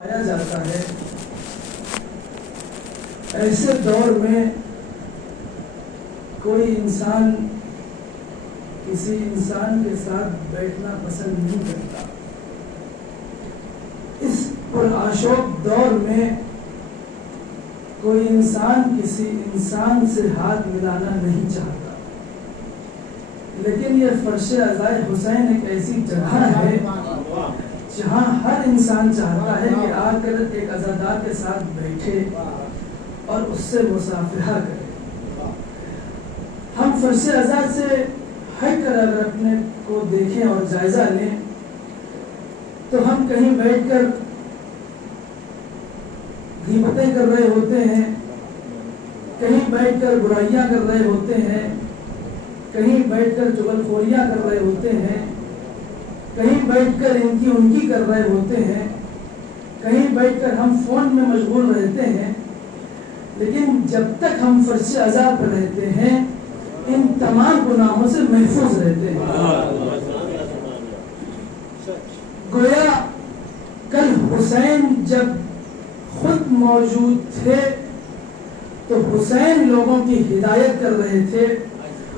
پایا جاتا ہے۔ ایسے دور میں کوئی انسان کسی انسان کے ساتھ بیٹھنا پسند نہیں کرتا۔ اس پرآشوق دور میں کوئی انسان کسی انسان سے ہاتھ ملانا نہیں چاہتا، لیکن یہ فرش عزائے حسین ایک ایسی جگہ ہے جہاں ہر انسان چاہتا ہے کہ آ کر ایک عزادار کے ساتھ بیٹھے اور اس سے مصافحہ کرے۔ ہم فرش عزا سے ہٹ کر اگر اپنے کو دیکھیں اور جائزہ لیں تو ہم کہیں بیٹھ کر غیبتیں کر رہے ہوتے ہیں، کہیں بیٹھ کر برائیاں کر رہے ہوتے ہیں، کہیں بیٹھ کر چغل خوریاں کر رہے ہوتے ہیں، کہیں بیٹھ کر ان کی کر رہے ہوتے ہیں، کہیں بیٹھ کر ہم فون میں مشغول رہتے ہیں۔ لیکن جب تک ہم فرش عزا پر رہتے ہیں ان تمام گناہوں سے محفوظ رہتے ہیں۔ گویا کل حسین جب خود موجود تھے تو حسین لوگوں کی ہدایت کر رہے تھے،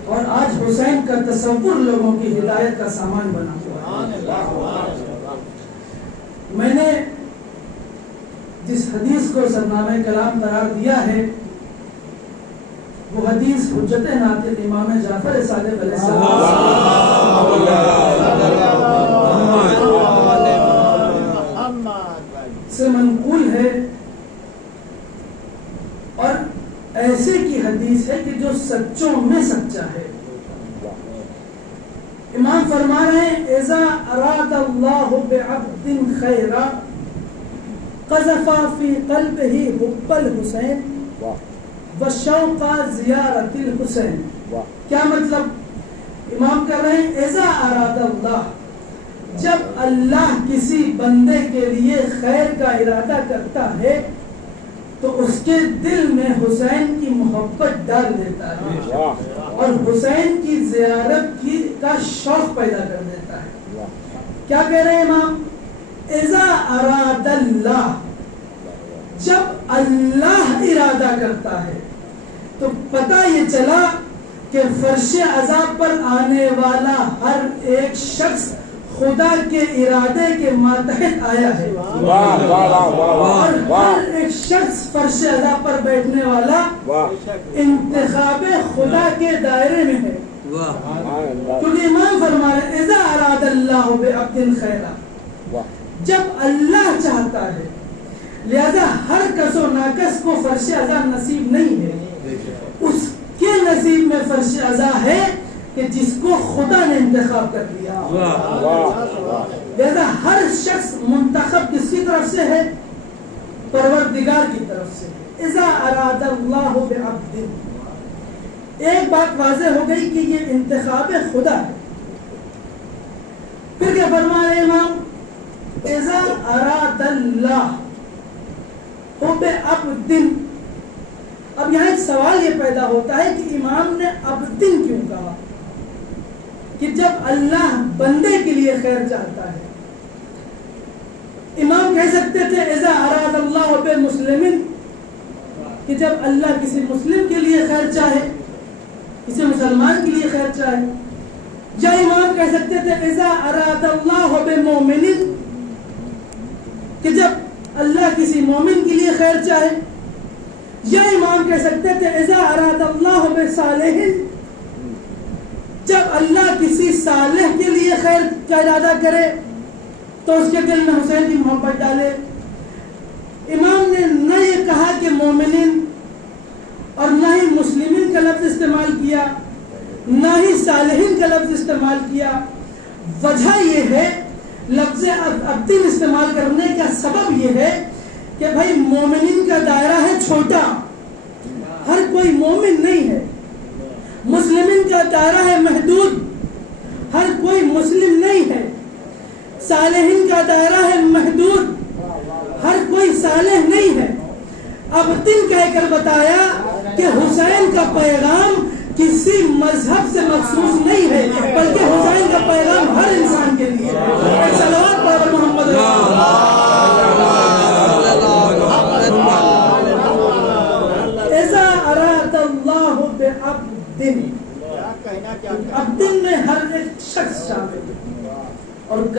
اور آج حسین کا تصور لوگوں کی ہدایت کا سامان بنا ہوا ہے۔ میں نے جس حدیث کو سرنامہ کلام قرار دیا ہے وہ حدیث حجت ناطق امام جعفر صادق علیہ السلام سے منقول ہے، اور ایسے کی حدیث ہے کہ جو سچوں میں سچا ہے۔ امام فرما رہے ہیں اذا اراد اللہ بعبد خیرا قذف فی قلبہ حب الحسین وشوق زیارت الحسین۔ کیا مطلب؟ امام کر رہے ہیں اذا اراد اللہ، جب اللہ کسی بندے کے لیے خیر کا ارادہ کرتا ہے تو اس کے دل میں حسین کی محبت ڈال دیتا ہے اور حسین کی زیارت کا شوق پیدا کر دیتا ہے۔ کیا کہہ رہے ہیں امام؟ اذا اراد اللہ، جب اللہ ارادہ کرتا ہے تو پتہ یہ چلا کہ فرش عزا پر آنے والا ہر ایک شخص خدا کے ارادے کے ماتحت آیا ہے، اور ہر ایک شخص فرش عزا پر بیٹھنے والا انتخاب خدا کے دائرے میں ہے۔ کیونکہ امام فرما رہے ہیں اذا اراد اللہ بعبد خیرا، جب اللہ چاہتا ہے، لہذا ہر کس و ناکس کو فرش عزا نصیب نہیں ہے، اس کے نصیب میں فرش عزا ہے کہ جس کو خدا نے انتخاب کر لیا۔ لہذا ہر شخص منتخب کس کی طرف سے ہے؟ پروردگار کی طرف سے۔ اذا اراد اللہ بعبد، ایک بات واضح ہو گئی کہ یہ انتخاب خدا ہے۔ پھر کیا فرما رہے امام؟ اذا اراد اللہ بعبد۔ اب یہاں ایک سوال یہ پیدا ہوتا ہے کہ امام نے عبدن کیوں کہا؟ کہ جب اللہ بندے کے لیے خیر چاہتا ہے، امام کہہ سکتے تھے اذا اراد اللہ بمسلمین، کہ جب اللہ کسی مسلم کے لیے خیر چاہے، کسی مسلمان کے لیے خیر چاہے، یا امام کہہ سکتے تھے اذا اراد اللہ بمومنین، کہ جب اللہ کسی مومن کے لیے خیر چاہے، یا امام کہہ سکتے تھے اذا اراد اللہ بصالحین، جب اللہ کسی صالح کے لیے خیر کا ارادہ کرے تو اس کے دل میں حسین کی محبت ڈالے۔ امام نے نہ یہ کہا کہ مومنین اور نہ ہی مسلمین کا لفظ استعمال کیا، نہ ہی صالحین کا لفظ استعمال کیا۔ وجہ یہ ہے، لفظ عبدین استعمال کرنے کا سبب یہ ہے کہ بھائی مومنین کا دائرہ ہے چھوٹا، ہر کوئی مومن نہیں ہے۔ مسلمین کا دائرہ ہے محدود، ہر کوئی مسلم نہیں ہے۔ صالحین کا دائرہ ہے محدود، ہر کوئی صالح نہیں ہے۔ عبدین کہہ کر بتایا کہ حسین کا پیغام کسی مذہب سے مخصوص نہیں ہے، بلکہ حسین کا پیغام ہر انسان کے لیے ہے۔ صلوات پڑھ محمد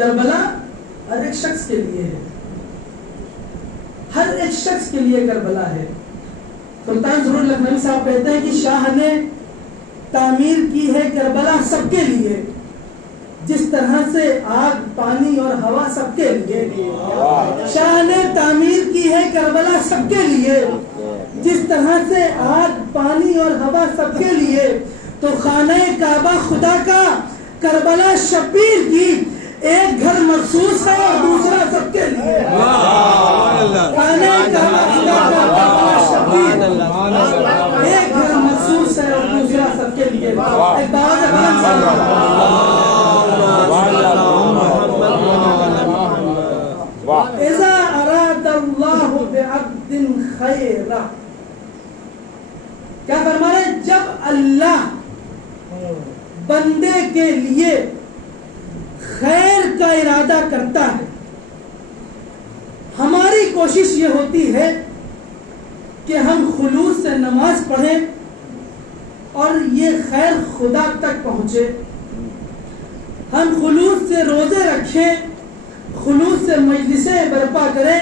کربلا ہر ایک شخص کے لیے ہے، ہر ایک شخص کے لیے کربلا ہے. سلطان ظہور لکھنوی صاحب کہتے ہیں کہ شاہ نے تعمیر کی ہے کربلا سب کے لیے، جس طرح سے آگ پانی اور ہوا سب کے لیے. شاہ نے تعمیر کی ہے کربلا سب کے لیے، جس طرح سے آگ پانی اور ہوا سب کے لیے. تو خانہ کعبہ خدا کا کربلا شبیر کی ایک گھر مخصوص ہے اور دوسرا سب کے لیے. خانہ کعبہ خدا کا کربلا شبیر ایک گھر مخصوص ہے اور دوسرا سب کے لیے. ایک بات اذا اراد اللہ بعبد خیرا، کیا فرما رہے ہیں؟ جب اللہ بندے کے لیے خیر کا ارادہ کرتا ہے، ہماری کوشش یہ ہوتی ہے کہ ہم خلوص سے نماز پڑھیں اور یہ خیر خدا تک پہنچے. ہم خلوص سے روزے رکھیں، خلوص سے مجلسیں برپا کریں.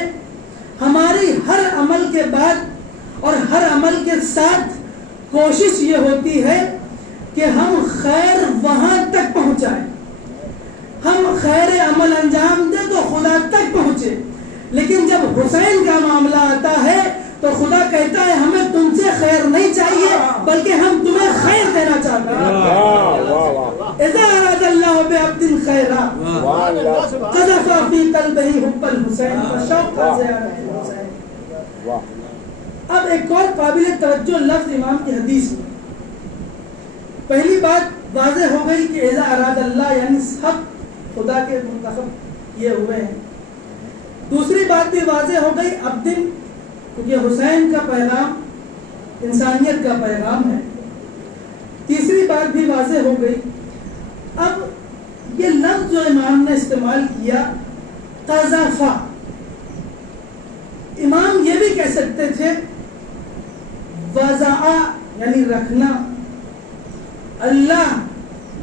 ہماری ہر عمل کے بعد اور ہر عمل کے ساتھ کوشش یہ ہوتی ہے کہ ہم خیر وہاں تک پہنچائیں، ہم خیر عمل انجام دیں تو خدا تک پہنچے. لیکن جب حسین کا معاملہ آتا ہے تو خدا کہتا ہے ہمیں تم سے خیر نہیں چاہیے بلکہ ہم تمہیں خیر دینا چاہتے ہیں. اذا اراد اللہ بعبد خیرا قذف فی قلبہ حب الحسین وشوق زیارت الحسین. اب ایک اور قابل توجہ لفظ امام کی حدیث میں. پہلی بات واضح ہو گئی کہ اذا اراد اللہ یعنی سب خدا کے منتخب کیے ہوئے ہیں. دوسری بات بھی واضح ہو گئی عبد، کیونکہ حسین کا پیغام انسانیت کا پیغام ہے. تیسری بات بھی واضح ہو گئی. اب یہ لفظ جو امام نے استعمال کیا قذفہ، امام یہ بھی کہہ سکتے تھے وضع یعنی رکھنا. اللہ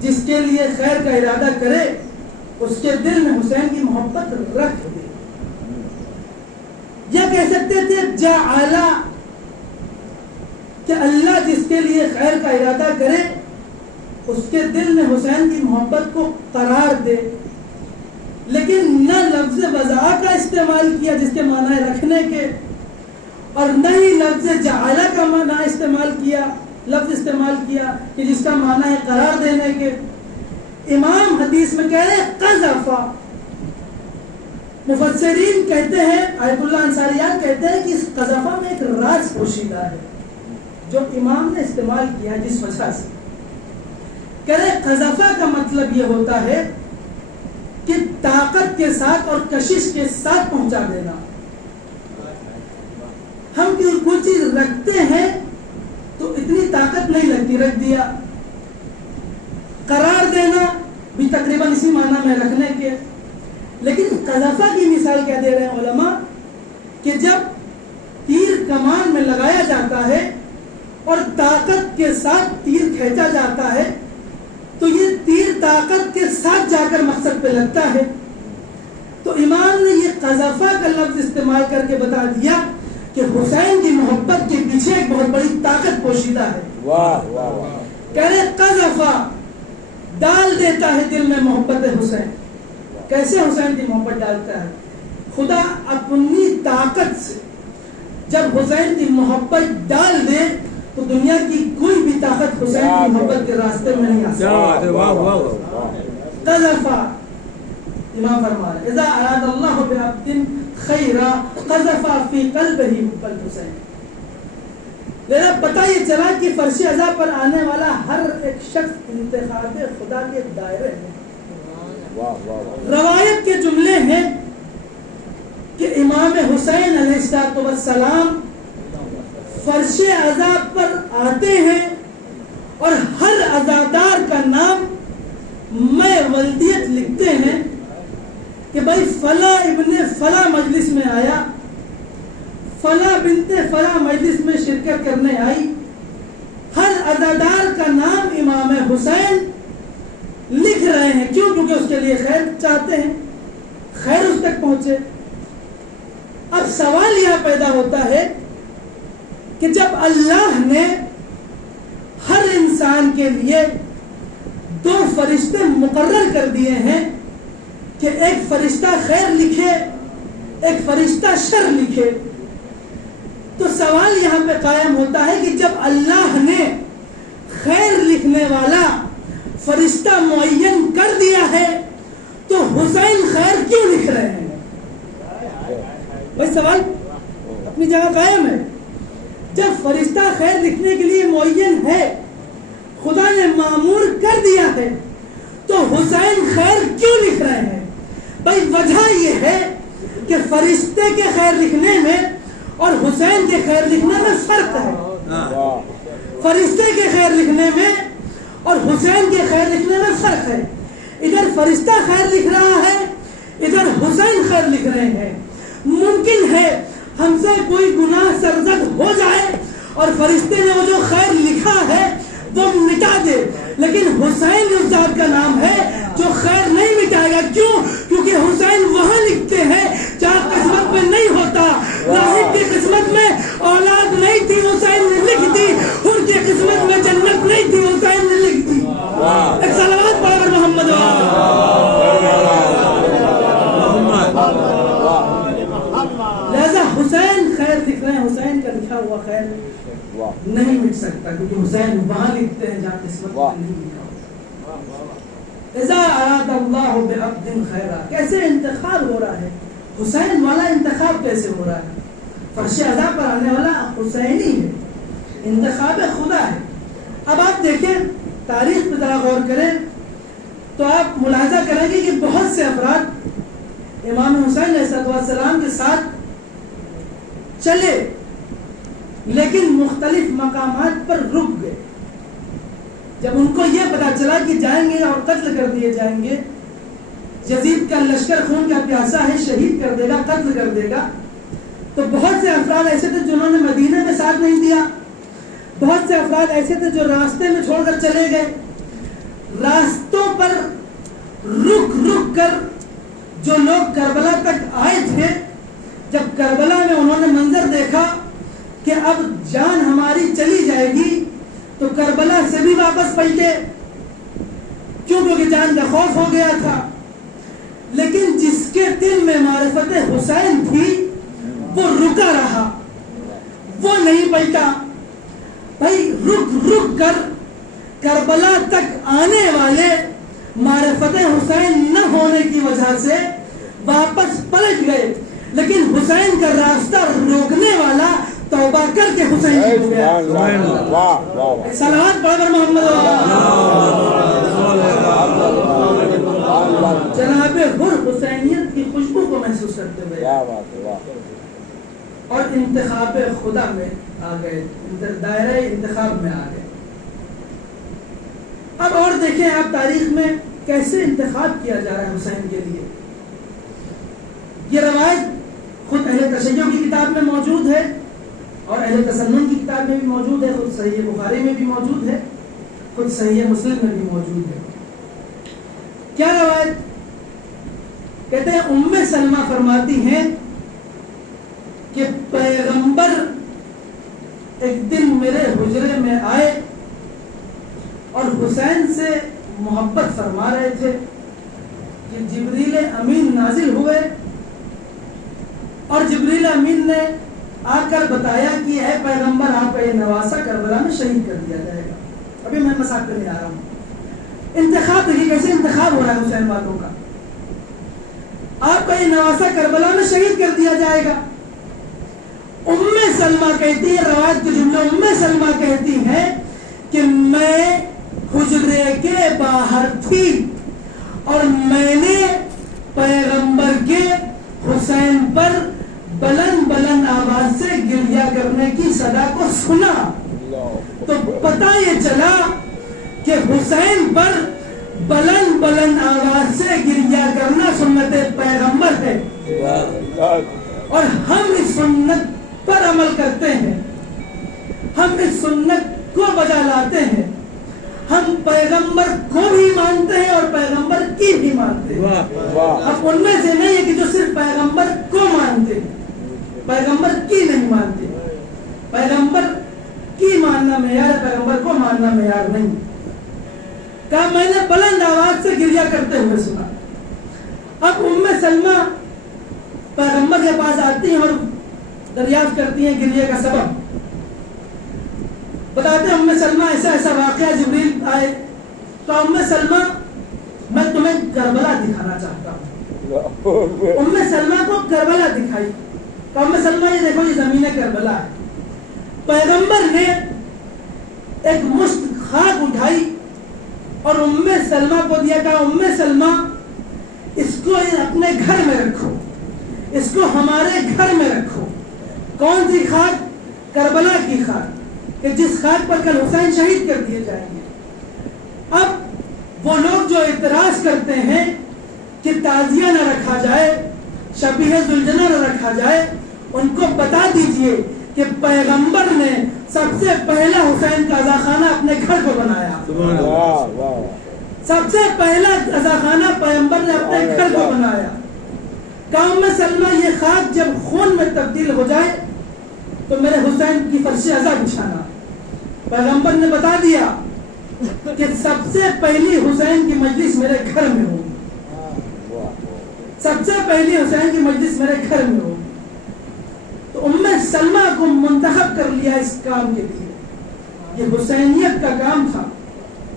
جس کے لیے خیر کا ارادہ کرے اس کے دل میں حسین کی محبت رکھ دے. یا کہہ سکتے تھے جعل، کہ اللہ جس کے لیے خیر کا ارادہ کرے اس کے دل میں حسین کی محبت کو قرار دے. لیکن نہ لفظ وضع کا استعمال کیا جس کے معنی رکھنے کے، اور نہ ہی لفظ جعل کا معنی استعمال کیا، لفظ استعمال کیا کہ جس کا معنی ہے قرار دینے کے. امام حدیث میں کہہ رہے قذفہ. مفسرین کہتے ہیں، آیت اللہ انصاریات کہتے ہیں کہ اس قذفہ میں ایک راز پوشیدہ ہے جو امام نے استعمال کیا جس وجہ سے. کہہ رہے قذفہ کا مطلب یہ ہوتا ہے کہ طاقت کے ساتھ اور کشش کے ساتھ پہنچا دینا. ہم کوئی چیز رکھتے ہیں تو اتنی طاقت نہیں لگتی، رکھ دیا. قرار دینا بھی تقریباً اسی معنی میں رکھنے کے. لیکن قذفہ کی مثال کیا دے رہے ہیں علماء کہ جب تیر کمان میں لگایا جاتا ہے اور طاقت کے ساتھ تیر کھینچا جاتا ہے تو یہ تیر طاقت کے ساتھ جا کر مقصد پہ لگتا ہے. تو امام نے یہ قذفہ کا لفظ استعمال کر کے بتا دیا کہ حسین کی محبت کے پیچھے ایک بہت بڑی طاقت پوشیدہ ہے. کہہ رہے قذفہ ڈال دیتا ہے دل میں محبت حسین. کیسے حسین کی محبت ڈالتا ہے؟ خدا اپنی طاقت سے جب حسین کی محبت ڈال دے تو دنیا کی کوئی بھی طاقت حسین کی محبت کے راستے میں نہیں آ سکتی. قذفہ امام فرما رہے اذا اراد اللہ بعبد خیرا قذف فی قلبہ حب الحسین. لیکن پتہ یہ چلا کہ فرش عزا پر آنے والا ہر ایک شخص انتخاب خدا کے دائرے میں. روایت کے جملے ہیں کہ امام حسین علیہ السلام فرش عزا پر آتے ہیں اور ہر عزادار کا نام میں ولدیت لکھتے ہیں کہ بھائی فلاں ابن فلاں مجلس میں آیا، فلاں بنت فلاں مجلس میں شرکت کرنے آئی. ہر عزادار کا نام امام حسین لکھ رہے ہیں. کیوں؟ کیونکہ اس کے لیے خیر چاہتے ہیں. خیر اس تک پہنچے. اب سوال یہاں پیدا ہوتا ہے کہ جب اللہ نے ہر انسان کے لیے 2 فرشتے مقرر کر دیے ہیں کہ ایک فرشتہ خیر لکھے ایک فرشتہ شر لکھے, تو سوال یہاں پہ قائم ہوتا ہے کہ جب اللہ نے خیر لکھنے والا فرشتہ معین کر دیا ہے تو حسین خیر کیوں لکھ رہے ہیں؟ بھائی سوال اپنی جگہ قائم ہے. جب فرشتہ خیر لکھنے کے لیے معین ہے, خدا نے مامور کر دیا ہے, تو حسین خیر کیوں لکھ رہے ہیں؟ بھائی وجہ یہ ہے کہ فرشتے کے خیر لکھنے میں اور حسین کے خیر لکھنے میں فرق ہے. فرشتے کے خیر لکھنے میں اور حسین کے خیر لکھنے میں فرق ہے. ادھر فرشتہ خیر لکھ رہا ہے, ادھر حسین خیر لکھ رہے ہیں. ممکن ہے ہم سے کوئی گناہ سرزد ہو جائے اور فرشتے نے وہ جو خیر لکھا ہے وہ مٹا دے, لیکن حسین اس ذات کا نام ہے جو خیر نہیں مٹائے گا. کیوں؟ کیونکہ حسین وہاں لکھتے ہیں جہاں قسمت میں نہیں ہوتا. راہب کی قسمت میں اولاد نہیں تھی, حسین نے لکھ دی. ان کی قسمت میں جنت نہیں تھی, حسین نے لکھ دی. ایک صلوات پڑھ محمد. لہذا حسین خیر لکھ رہے ہیں, حسین کا لکھا ہوا خیر نہیں مٹ سکتا, کیونکہ حسین وہاں لکھتے ہیں جہاں قسمت نہیں لکھا ہوتا. اذا اراد اللہ بعبد خیرا, کیسے انتخاب ہو رہا ہے؟ حسین والا انتخاب کیسے ہو رہا ہے؟ فرش عزا پر آنے والا حسینی ہے, انتخاب خدا ہے. اب آپ دیکھیں تاریخ پہ ذرا غور کریں تو آپ ملاحظہ کریں گے کہ بہت سے افراد امام حسین علیہ السلام کے ساتھ چلے لیکن مختلف مقامات پر رک گئے. جب ان کو یہ پتا چلا کہ جائیں گے اور قتل کر دیے جائیں گے, یزید کا لشکر خون کا پیاسا ہے, شہید کر دے گا, قتل کر دے گا, تو بہت سے افراد ایسے تھے جنہوں نے مدینے میں ساتھ نہیں دیا. بہت سے افراد ایسے تھے جو راستے میں چھوڑ کر چلے گئے. راستوں پر رک رک کر جو لوگ کربلا تک آئے تھے, جب کربلا میں انہوں نے منظر دیکھا کہ اب جان ہماری چلی جائے گی, تو کربلا سے بھی واپس پلٹے. کیوں؟ کیونکہ جان کا خوف ہو گیا تھا. لیکن جس کے دل میں معرفت حسین تھی وہ رکا رہا, وہ نہیں پلٹا. بھائی رک رک کر کربلا تک آنے والے معرفت حسین نہ ہونے کی وجہ سے واپس پلٹ گئے, لیکن حسین کا راستہ روکنے والا توبہ کر کے حسین ہو گیا. صلوات پڑھ کر محمد. جناب حر حسینیت کی خوشبو کو محسوس کرتے ہوئے اور انتخاب خدا میں آ گئے, دائرہ انتخاب میں آ گئے. اب اور دیکھیں آپ تاریخ میں کیسے انتخاب کیا جا رہا ہے حسین کے لیے. یہ روایت خود اہل تشیع کی کتاب میں موجود ہے اور اہل تسنن کی کتاب میں بھی موجود ہے, خود صحیح بخاری میں بھی موجود ہے, خود صحیح مسلم میں بھی موجود ہے. کیا روایت؟ کہتے ہیں ام سلمہ فرماتی ہیں کہ پیغمبر ایک دن میرے حجرے میں آئے اور حسین سے محبت فرما رہے تھے کہ جبریل امین نازل ہوئے اور جبریل امین نے آ کر بتایا کہ اے پیغمبر آپ کا یہ نواسا کربلا میں شہید کر دیا جائے گا. ابھی میں مساق کرنے آ رہا ہوں. انتخاب دیکھیے کیسے انتخاب ہو رہا ہے حسین والوں کا. آپ کا یہ نواسا کربلا میں شہید کر دیا جائے گا. ام سلمہ کہتی ہے, روایت کے جملے ام سلمہ کہتی ہیں کہ میں حجرے کے باہر تھی اور میں نے پیغمبر کے حسین پر بلند بلند آواز سے گریہ کرنے کی صدا کو سنا, تو پتہ یہ چلا کہ حسین پر بلند بلند آواز سے گریہ کرنا سنت پیغمبر ہے اور ہم اس سنت پر عمل کرتے ہیں, ہم اس سنت کو بجا لاتے ہیں. ہم پیغمبر کو بھی مانتے ہیں اور پیغمبر کی بھی مانتے ہیں. ہم ان میں سے نہیں ہے کہ جو صرف پیغمبر کو مانتے ہیں, پیغمبر کی نہیں مانتے. پیغمبر کی ماننا معیار ہے, پیغمبر کو ماننا معیار نہیں. کہا میں نے بلند آواز سے گریا کرتے ہوئے سنا. اب ام سلمہ پیغمبر کے پاس آتی ہیں اور دریافت کرتی ہیں گریے کا سبب. بتاتے ہیں ام سلمہ ایسا ایسا واقعہ, جبریل آئے تو ام سلمہ میں تمہیں کربلا دکھانا چاہتا ہوں. ام سلمہ کو کربلا دکھائی تو ام سلمہ یہ دیکھو یہ زمین کربلا ہے. پیغمبر نے ایک مشت خاک اٹھائی اور ام سلمہ کو دیا. کہا ام سلمہ اس کو اپنے گھر میں رکھو, اس کو ہمارے گھر میں رکھو. کون سی خاک؟ کربلا کی خاک, کہ جس خاک پر کل حسین شہید کر دیے جائیں گے. اب وہ لوگ جو اعتراض کرتے ہیں کہ تعزیہ نہ رکھا جائے, شبیہ ذوالجناح نہ رکھا جائے, ان کو بتا دیجئے کہ پیغمبر نے سب سے پہلا حسین کا عزاخانہ اپنے گھر کو بنایا. سب سے پہلا عزاخانہ پیغمبر نے اپنے گھر کو بنایا. ام سلمہ یہ خاک جب خون میں تبدیل ہو جائے تو میرے حسین کی فرش عزا بچھانا. پیغمبر نے بتا دیا کہ سب سے پہلی حسین کی مجلس میرے گھر میں ہو, سب سے پہلی حسین کی مجلس میرے گھر میں ہو. تو ام سلمہ کو منتخب کر لیا اس کام کے لیے. یہ حسینیت کا کام تھا.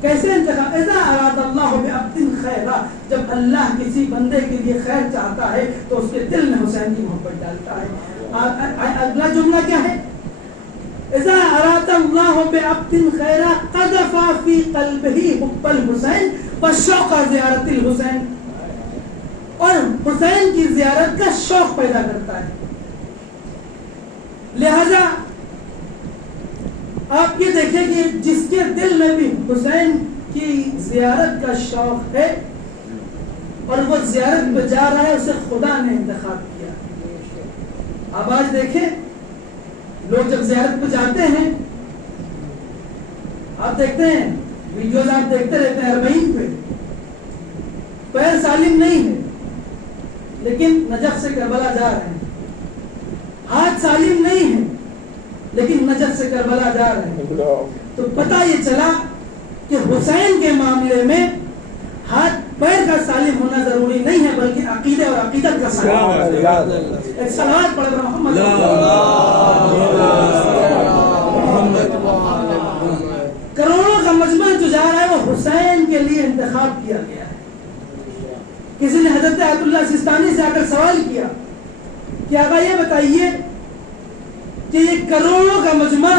کیسے انتخاب؟ اذا اراد اللہ بعبد خیرا, جب اللہ کسی بندے کے لیے خیر چاہتا ہے تو اس کے دل میں حسین کی محبت ڈالتا ہے. اگلا جملہ کیا ہے؟ اذا اراد اللہ بعبد خیرا قذف فی قلبہ حب الحسین والشوق زیارت الحسین, اور حسین کی زیارت کا شوق پیدا کرتا ہے. لہذا آپ یہ دیکھیں کہ جس کے دل میں بھی حسین کی زیارت کا شوق ہے اور وہ زیارت پہ جا رہا ہے, اسے خدا نے انتخاب کیا. اب آج دیکھیں لوگ جب زیارت پہ جاتے ہیں, آپ دیکھتے ہیں ویڈیوز آپ دیکھتے رہتے ہیں, اربعین پہ پیر سالم نہیں ہے لیکن نجف سے کربلا جا رہے ہیں, ہاتھ سالم نہیں ہے لیکن نجف سے کربلا جا رہے ہیں. تو پتہ یہ چلا کہ حسین کے معاملے میں ہاتھ پیر کا سالم ہونا ضروری نہیں ہے بلکہ عقیدے اور عقیدت کا سالم. ایک صلوات پڑھ رہا محمد کروڑوں کا مجمع جو جا رہا ہے وہ حسین کے لیے انتخاب کیا گیا ہے. کسی نے حضرت آیت اللہ سستانی سے آ کر سوال کیا کہ آقا یہ بتائیے کہ یہ کروڑوں کا مجمع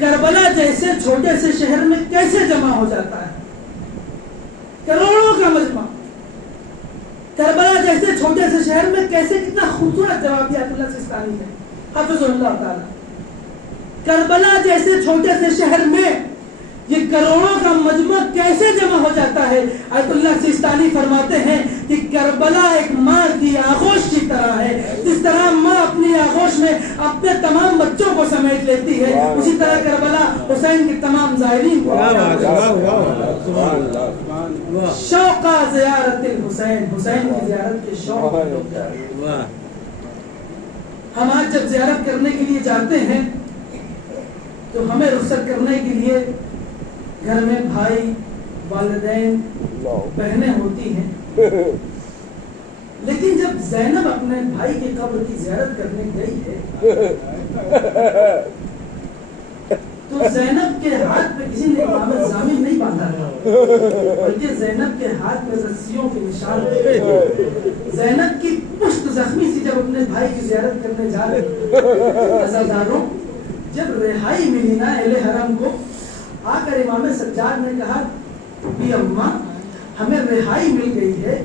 کربلا جیسے چھوٹے سے شہر میں کیسے جمع ہو جاتا ہے؟ کروڑوں کا مجمع کربلا جیسے چھوٹے سے شہر میں کیسے؟ کتنا خوبصورت جواب دیا آیت اللہ سستانی نے, حافظ اللہ تعالی. کربلا جیسے چھوٹے سے شہر میں یہ کروڑوں کا مجمع کیسے جمع ہو جاتا ہے؟ آیت اللہ سستانی فرماتے ہیں کہ کربلا ایک ماں کی آغوش کی طرح ہے. جس طرح ماں اپنی آغوش میں اپنے تمام بچوں کو سمیٹ لیتی ہے, اسی طرح کربلا حسین کے تمام زائرین کو. شوق زیارت الحسین, حسین کی زیارت کے شوق. ہم آج جب زیارت کرنے کے لیے جاتے ہیں تو ہمیں رخصت کرنے کے لیے گھر میں بھائی, والدین, بہنیں ہوتی ہیں. لیکن جب زینب اپنے بھائی کی قبر کی زیارت کرنے گئی ہے تو زینب کے ہاتھ پہ کسی نے امام ضامن نہیں باندھا تھا بلکہ زینب کے ہاتھ میں رسیوں کے نشان تھے. زینب کی پشت زخمی سی جب اپنے بھائی کی زیارت کرنے جا رہے عزاداروں, جب رہائی ملی نا اہل حرم کو, آ کر امام سجاد نے کہا بی اماں ہمیں رہائی مل گئی ہے.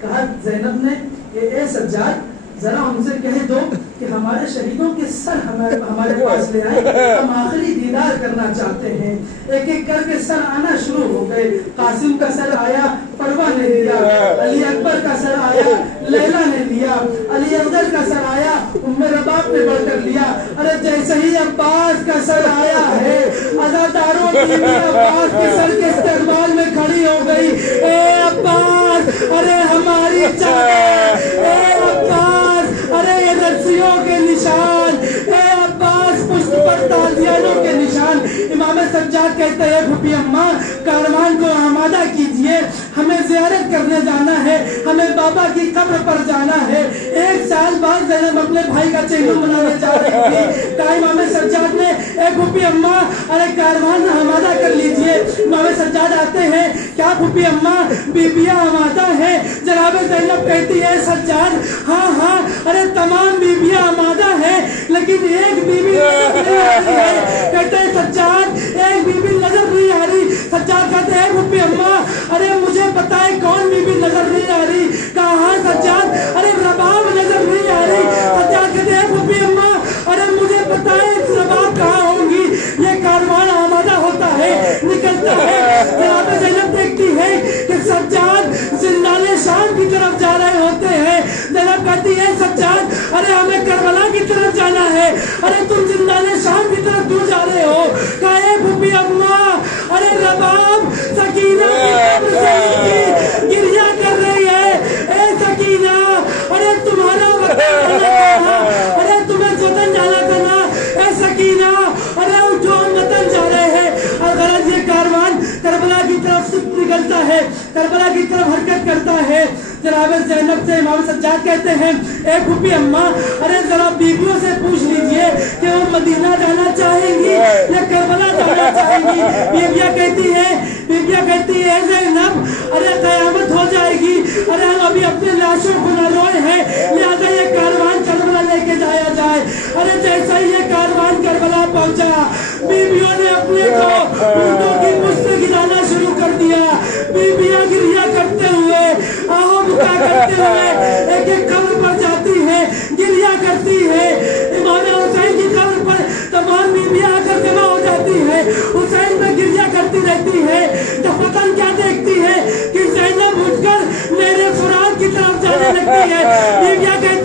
کہا زینب نے کہ اے سجاد ذرا ان سے کہہ دو کہ ہمارے شہیدوں کے سر ہمارے پاس لے آئے، ہم آخری دیدار کرنا چاہتے ہیں۔ ایک ایک کر کے سر آنا شروع ہو گئے۔ قاسم کا سر آیا، فروہ نے لیا۔ علی اکبر کا سر آیا، لیلا نے لیا۔ علی افضل کا سر آیا، ام رباب نے بڑھ کر لیا۔ ارے جیسے ہی عباس کا سر آیا ہے، عزاداروں بیوی عباس کے سر کے استقبال میں کھڑی ہو گئی۔ اے عباس، ارے ہماری چادر، اے عباس، ارے یہ رسیوں کے نشان، اے عباس پشت پر تازیانوں کے نشان۔ امام سجاد کہتے ہیں پھوپھی اماں کاروان کو آمادہ کیجئے، ہمیں زیارت کرنے جانا ہے، ہمیں بابا کی قبر پر جانا ہے۔ 1 سال بعد زینب اپنے بھائی کا چہلم منانے جا رہی تھی، کہا امام سجاد نے اے پھوپھی اماں ارے کاروان آمادہ کر لیجئے۔ امام سجاد آتے ہیں، کیا پھوپھی اماں بیبیاں آمادہ ہیں؟ جناب زینب کہتی ہے سجاد ہاں ہاں، ارے تمام بیبیاں آمادہ ہیں لیکن ایک بیوی نظر نہیں آ رہی ہے۔ کہتے ہیں سجاد ایک بیوی نظر نہیں آ رہی۔ سجاد کہتے ہیں پھوپھی اماں ارے مجھے پتا ہے کون بیوی نظر نہیں آ رہی۔ کہا ہاں سجاد، ارے رباب نظر نہیں آ رہی۔ سجاد کہتے ہیں پھوپھی اماں ارے مجھے پتا ہے رباب کہاں ہوں گی۔ یہ کاروان آمادہ ہوتا ہے، نکلتا ہے۔ جناب زینب دیکھتی ہے کہ سجاد زندان شام کی طرف جا رہے ہوتے ہیں۔ زینب کہتی ہے سجاد ارے ہمیں کربلا کی طرف جانا ہے، ارے تم زندان شام کی طرف کیوں جا رہے ہو؟ کہا اے پھوپھی اماں ارے رباب سکینہ کی قبر سے اٹھی گریہ کر رہی ہے۔ اے سکینہ ارے تمہارا وطن جانا کہاں؟ ارے تمہیں وطن جانا کہاں؟ اے سکینہ ارے اٹھو ہم وطن جا رہے ہیں۔ اور غرض یہ کاروان کربلا کی طرف سے نکلتا ہے، کربلا کی طرف حرکت کرتا ہے۔ جناب زینب سے امام سجاد کہتے ہیں اے پھوپھی اماں ارے ذرا بیویوں سے پوچھ لیجئے کہ وہ مدینہ جانا چاہیں گی یا کربلا جانا چاہیں گی۔ بیویاں کہتی ہے زینب ارے قیامت ہو جائے گی، ارے ہم ابھی اپنے لاشوں کو نہ روئے ہیں، لہذا یہ کاروان کربلا لے کے جایا جائے۔ ارے جیسا ہی یہ کاروان کربلا پہنچا، بیویوں نے اپنے کو اونٹوں کی پشت سے گرانا شروع کر دیا۔ بیویاں گریہ کرتے ہوئے، آہو بکا کرتے ہوئے ایک ایک قبر پر جاتی ہے، گریہ کرتی ہے۔ امام حسین کی قبر پر تمام بیویاں آ کر جمع ہو جاتی ہے، حسین میں گریہ کرتی رہتی ہے۔ دفتن کیا دیکھتی ہے کہ زینب اٹھ کر میرے فرات کی طرف جانے لگتی ہے۔ بیویاں کہتی